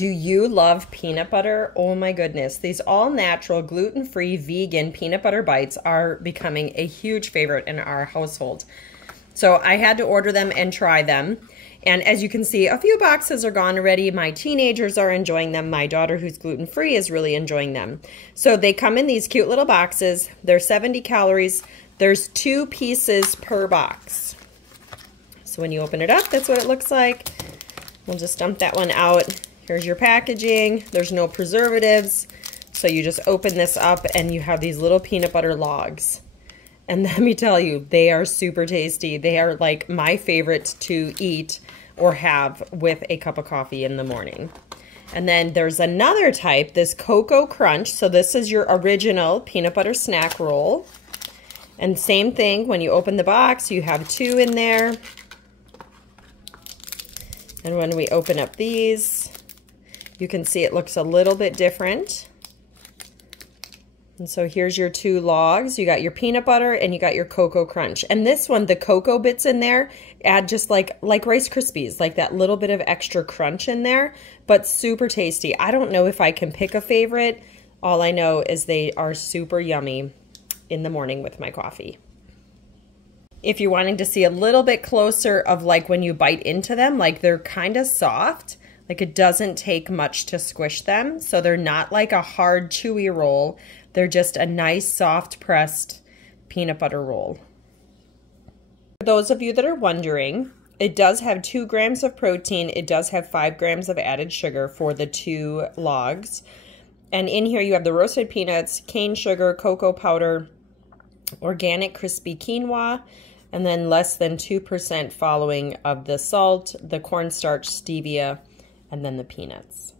Do you love peanut butter? Oh my goodness. These all natural, gluten-free, vegan peanut butter bites are becoming a huge favorite in our household. So I had to order them and try them. And as you can see, a few boxes are gone already. My teenagers are enjoying them. My daughter, who's gluten-free, is really enjoying them. So they come in these cute little boxes. They're 70 calories. There's 2 pieces per box. So when you open it up, that's what it looks like. We'll just dump that one out. Here's your packaging. There's no preservatives. So you just open this up and you have these little peanut butter logs. And let me tell you, they are super tasty. They are like my favorite to eat or have with a cup of coffee in the morning. And then there's another type, this Cocoa Crunch. So this is your original peanut butter snack roll. And same thing, when you open the box, you have 2 in there. And when we open up these, you can see it looks a little bit different. And so here's your 2 logs. You got your peanut butter and you got your Cocoa Crunch. And this one, the cocoa bits in there add just like Rice Krispies, like that little bit of extra crunch in there, but super tasty. I don't know if I can pick a favorite. All I know is they are super yummy in the morning with my coffee. If you're wanting to see a little bit closer of like when you bite into them, like they're kind of soft. Like it doesn't take much to squish them. So they're not like a hard chewy roll. They're just a nice soft pressed peanut butter roll. For those of you that are wondering, it does have 2 grams of protein. It does have 5 grams of added sugar for the 2 logs. And in here you have the roasted peanuts, cane sugar, cocoa powder, organic crispy quinoa, and then less than 2% following of the salt, the cornstarch, stevia, and then the peanuts.